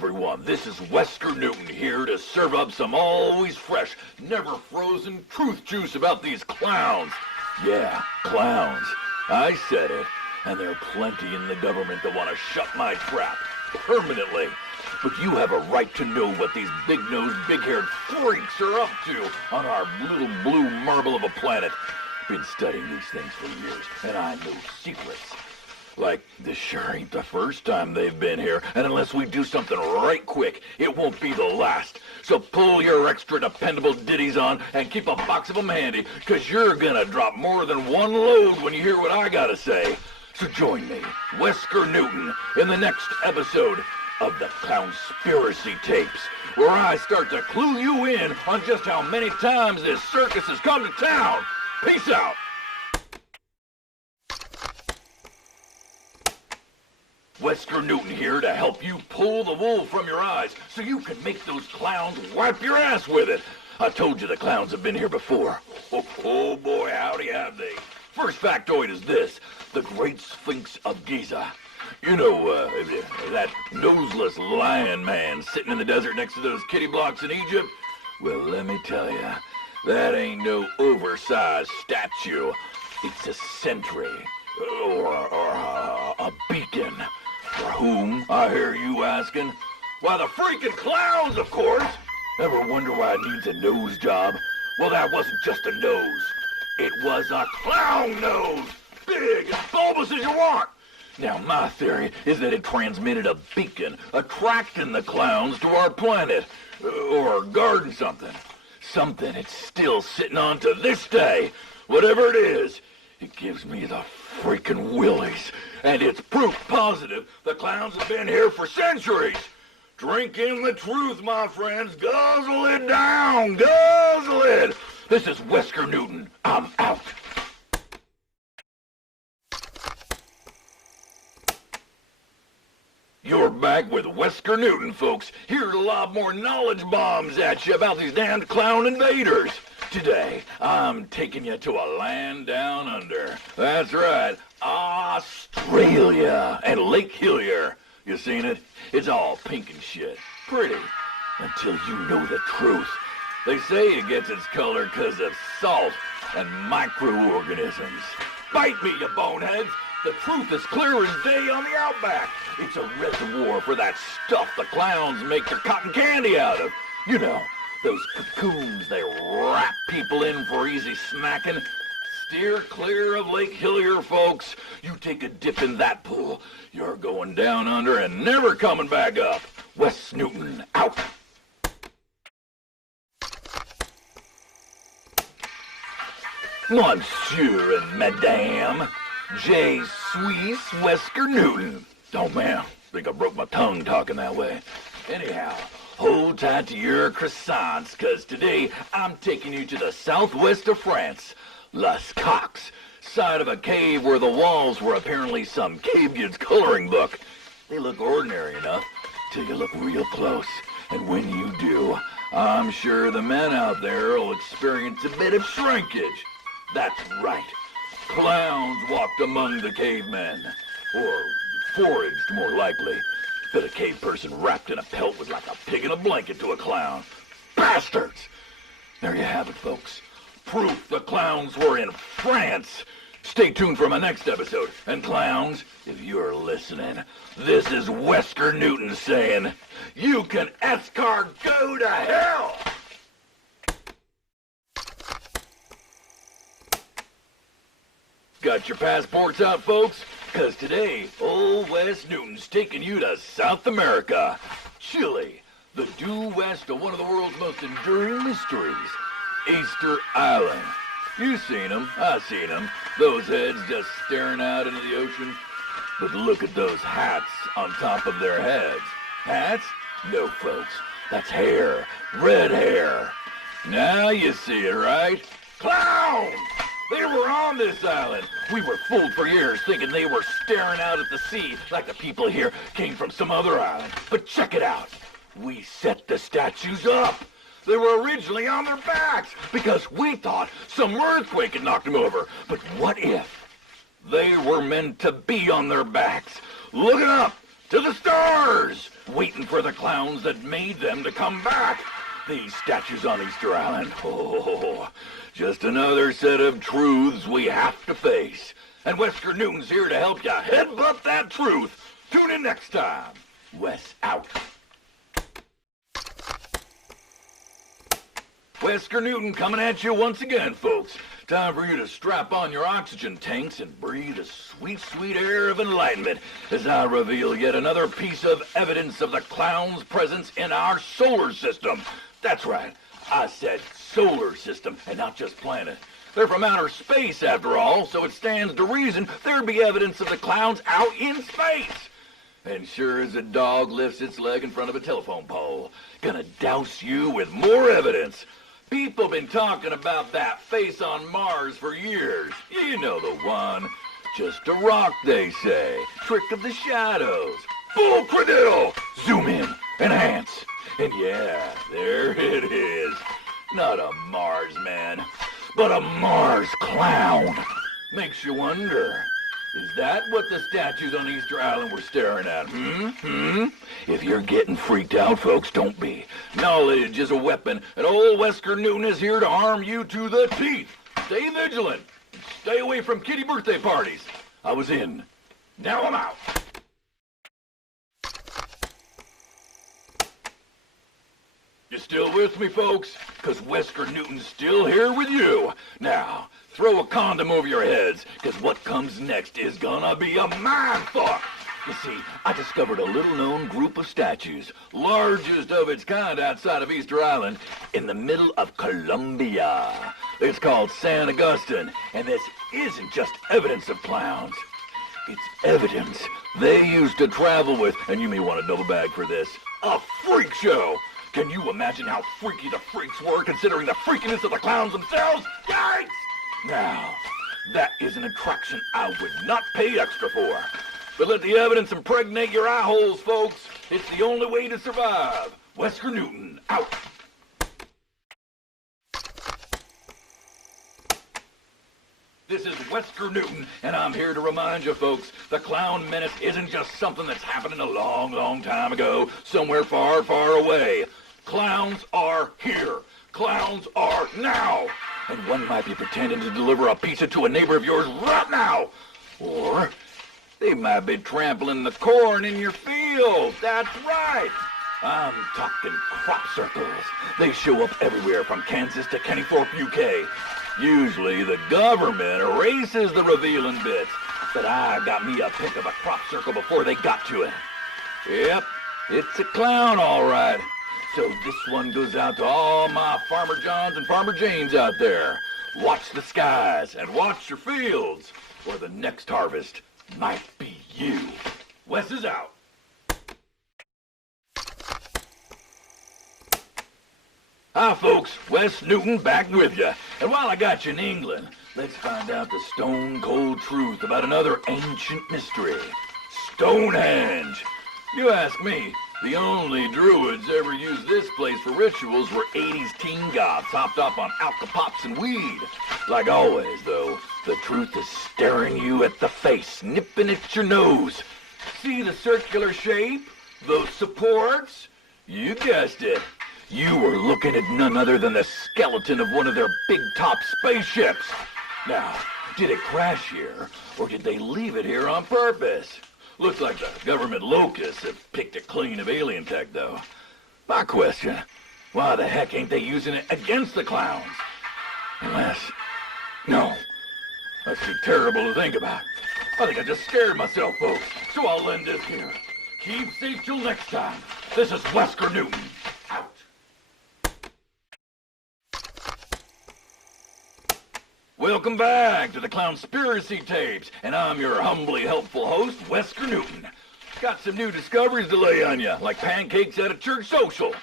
everyone? This is Wesker Newton here to serve up some always fresh, never frozen truth juice about these clowns. Yeah, clowns. I said it, and there are plenty in the government that want to shut my trap permanently. But you have a right to know what these big-nosed, big-haired freaks are up to on our little blue marble of a planet. Been studying these things for years, and I know secrets. Like, this sure ain't the first time they've been here, and unless we do something right quick, it won't be the last. So pull your extra dependable ditties on and keep a box of them handy, because you're gonna drop more than one load when you hear what I gotta say. So join me, Wesker Newton, in the next episode of the Clownspiracy Tapes, where I start to clue you in on just how many times this circus has come to town. Peace out. Wesker Newton here to help you pull the wool from your eyes so you can make those clowns wipe your ass with it. I told you the clowns have been here before. Oh boy, howdy have they. First factoid is this: the Great Sphinx of Giza. You know, that noseless lion man sitting in the desert next to those kitty blocks in Egypt? Well, let me tell you, that ain't no oversized statue. It's a sentry, or a beacon. For whom, I hear you asking? Why, the freaking clowns, of course! Ever wonder why it needs a nose job? Well, that wasn't just a nose. It was a clown nose! Big, as bulbous as you want! Now, my theory is that it transmitted a beacon, attracting the clowns to our planet. Or guarding something. Something it's still sitting on to this day. Whatever it is, it gives me the freaking willies. And it's proof positive the clowns have been here for centuries. Drink in the truth, my friends. Guzzle it down. Guzzle it. This is Wesker Newton. I'm out. You're back with Wesker Newton, folks. Here to lob more knowledge bombs at you about these damned clown invaders. Today, I'm taking you to a land down under. That's right, Australia and Lake Hillier. You seen it? It's all pink and shit. Pretty. Until you know the truth. They say it gets its color because of salt and microorganisms. Bite me, you boneheads. The truth is clear as day on the outback. It's a reservoir for that stuff the clowns make their cotton candy out of. You know, those cocoons they wrap people in for easy snacking. Steer clear of Lake Hillier, folks. You take a dip in that pool, you're going down under and never coming back up. Wes Newton, out. Monsieur and Madame, J. Swiss Wesker Newton. Oh man, I think I broke my tongue talking that way. Anyhow, hold tight to your croissants, cause today I'm taking you to the southwest of France, Las Coques, side of a cave where the walls were apparently some cave kid's coloring book. They look ordinary enough till you look real close, and when you do, I'm sure the men out there will experience a bit of shrinkage. That's right. Clowns walked among the cavemen. Or foraged, more likely. But a cave person wrapped in a pelt was like a pig in a blanket to a clown. Bastards! There you have it, folks. Proof the clowns were in France. Stay tuned for my next episode. And clowns, if you're listening, this is Wesker Newton saying, you can escargot to hell! Got your passports out, folks? Cause today, old Wes Newton's taking you to South America. Chile, the due west of one of the world's most enduring mysteries. Easter Island. You seen them, I seen them. Those heads just staring out into the ocean. But look at those hats on top of their heads. Hats? No, folks. That's hair. Red hair. Now you see it, right? Clowns! They were on this island. We were fooled for years thinking they were staring out at the sea like the people here came from some other island. But check it out. We set the statues up. They were originally on their backs because we thought some earthquake had knocked them over. But what if they were meant to be on their backs? Look it up. To the stars! Waiting for the clowns that made them to come back. These statues on Easter Island. Oh, just another set of truths we have to face. And Wesker Newton's here to help you headbutt that truth. Tune in next time. Wes out. Wesker Newton coming at you once again, folks. Time for you to strap on your oxygen tanks and breathe a sweet, sweet air of enlightenment as I reveal yet another piece of evidence of the clown's presence in our solar system. That's right, I said solar system and not just planet. They're from outer space, after all, so it stands to reason there'd be evidence of the clowns out in space. And sure as a dog lifts its leg in front of a telephone pole, gonna douse you with more evidence. People been talking about that face on Mars for years. You know the one. Just a rock, they say. Trick of the shadows. Full crediddle! Zoom in. Enhance. And yeah, there it is. Not a Mars man, but a Mars clown. Makes you wonder, is that what the statues on Easter Island were staring at? If you're getting freaked out, folks, don't be. Knowledge is a weapon, and old Wesker Newton is here to arm you to the teeth. Stay vigilant. Stay away from kiddie birthday parties. I was in. Now I'm out. You still with me, folks? 'Cause Wesker Newton's still here with you. Now, throw a condom over your heads, 'cause what comes next is gonna be a mindfuck. You see, I discovered a little-known group of statues, largest of its kind outside of Easter Island, in the middle of Colombia. It's called San Augustine, and this isn't just evidence of clowns. It's evidence they used to travel with, and you may want a double bag for this, a freak show. Can you imagine how freaky the freaks were, considering the freakiness of the clowns themselves? Yikes! Now, that is an attraction I would not pay extra for. But let the evidence impregnate your eye holes, folks. It's the only way to survive. Wesker Newton, out. This is Wesker Newton, and I'm here to remind you, folks, the clown menace isn't just something that's happened a long, long time ago, somewhere far, far away. Clowns are here. Clowns are now. And one might be pretending to deliver a pizza to a neighbor of yours right now. Or they might be trampling the corn in your field. That's right. I'm talking crop circles. They show up everywhere from Kansas to Kennythorpe, UK. Usually the government erases the revealing bits, but I got me a pic of a crop circle before they got to it. Yep, it's a clown, all right. So this one goes out to all my Farmer Johns and Farmer Janes out there. Watch the skies and watch your fields, or the next harvest might be you. Wes is out. Hi, folks. Wes Newton back with you. And while I got you in England, let's find out the stone-cold truth about another ancient mystery. Stonehenge. You ask me, the only druids ever used this place for rituals were 80s teen goths hopped up on alka-pops and weed. Like always, though, the truth is staring you at the face, nipping at your nose. See the circular shape? Those supports? You guessed it. You were looking at none other than the skeleton of one of their big-top spaceships. Now, did it crash here, or did they leave it here on purpose? Looks like the government locusts have picked it clean of alien tech, though. My question, why the heck ain't they using it against the clowns? Unless... No. That's too terrible to think about. I think I just scared myself, folks, so I'll end this here. Keep safe till next time. This is Wesker Newton. Out. Welcome back to the Clownspiracy Tapes, and I'm your humbly helpful host, Wesker Newton. Got some new discoveries to lay on you, like pancakes at a church social.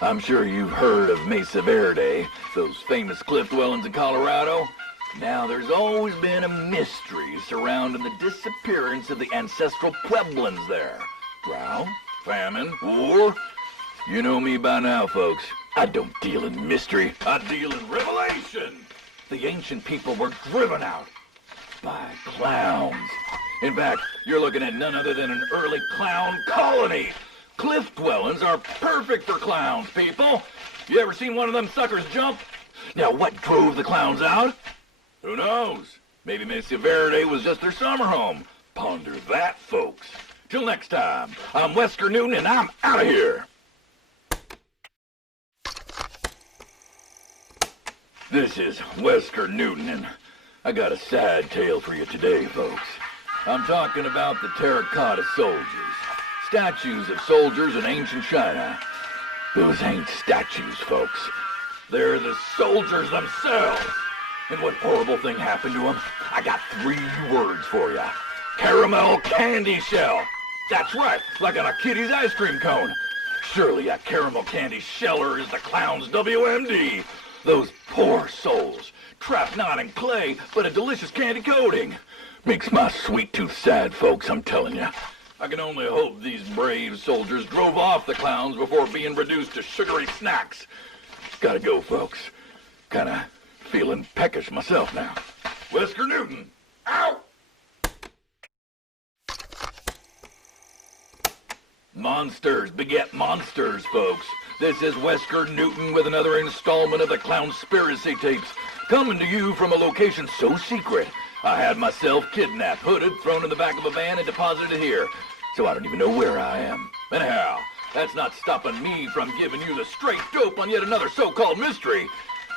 I'm sure you've heard of Mesa Verde, those famous cliff dwellings in Colorado. Now, there's always been a mystery surrounding the disappearance of the ancestral Pueblans there. Drought, famine, war. You know me by now, folks. I don't deal in mystery. I deal in revelation. The ancient people were driven out by clowns. In fact, you're looking at none other than an early clown colony. Cliff dwellings are perfect for clowns, people. You ever seen one of them suckers jump? Now, what drove the clowns out? Who knows? Maybe Mesa Verde was just their summer home. Ponder that, folks. Till next time, I'm Wesker Newton, and I'm out of here. This is Wesker Newton, and I got a sad tale for you today, folks. I'm talking about the terracotta soldiers. Statues of soldiers in ancient China. Those ain't statues, folks. They're the soldiers themselves. And what horrible thing happened to them? I got 3 words for you. Caramel candy shell. That's right, like on a kiddy's ice cream cone. Surely a caramel candy sheller is the clown's WMD. Those poor souls, trapped not in clay, but a delicious candy coating. Makes my sweet tooth sad, folks, I'm telling you. I can only hope these brave soldiers drove off the clowns before being reduced to sugary snacks. Gotta go, folks. Kinda feeling peckish myself now. Wesker Newton, out! Monsters beget monsters, folks. This is Wesker Newton with another installment of the Clownspiracy tapes, coming to you from a location so secret, I had myself kidnapped, hooded, thrown in the back of a van, and deposited here. So I don't even know where I am. Anyhow, that's not stopping me from giving you the straight dope on yet another so-called mystery.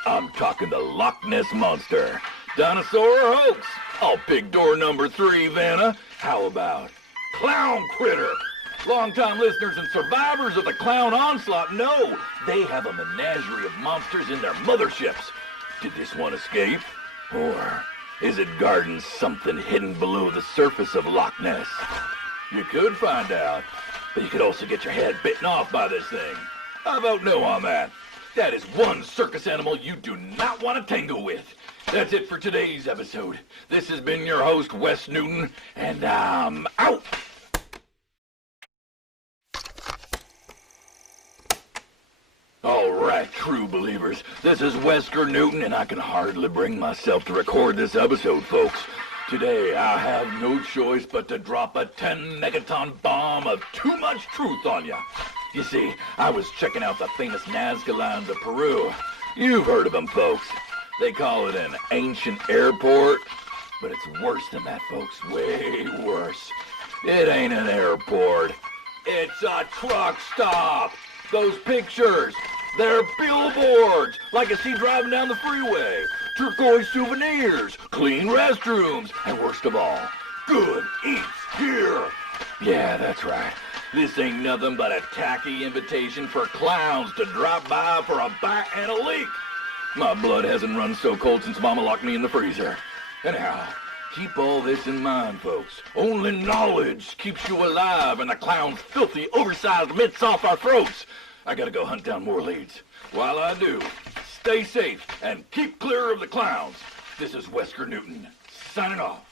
I'm talking the Loch Ness Monster. Dinosaur or hoax? I'll pick door number 3, Vanna. How about Clown Critter? Longtime listeners and survivors of the clown onslaught know they have a menagerie of monsters in their motherships. Did this one escape? Or is it guarding something hidden below the surface of Loch Ness? You could find out, but you could also get your head bitten off by this thing. I vote no on that. That is one circus animal you do not want to tangle with. That's it for today's episode. This has been your host, Wes Newton, and I'm out! All right, true believers, this is Wesker Newton, and I can hardly bring myself to record this episode, folks. Today, I have no choice but to drop a 10-megaton bomb of too much truth on ya. You see, I was checking out the famous Nazca lines of Peru. You've heard of them, folks. They call it an ancient airport, but it's worse than that, folks. Way worse. It ain't an airport. It's a truck stop. Those pictures, they're billboards, like you see driving down the freeway. Turquoise souvenirs, clean restrooms, and worst of all, good eats here. Yeah, that's right. This ain't nothing but a tacky invitation for clowns to drop by for a bite and a leak. My blood hasn't run so cold since Mama locked me in the freezer. Anyhow, keep all this in mind, folks. Only knowledge keeps you alive, and the clown's filthy, oversized mitts off our throats. I gotta go hunt down more leads. While I do, stay safe and keep clear of the clowns. This is Wesker Newton, signing off.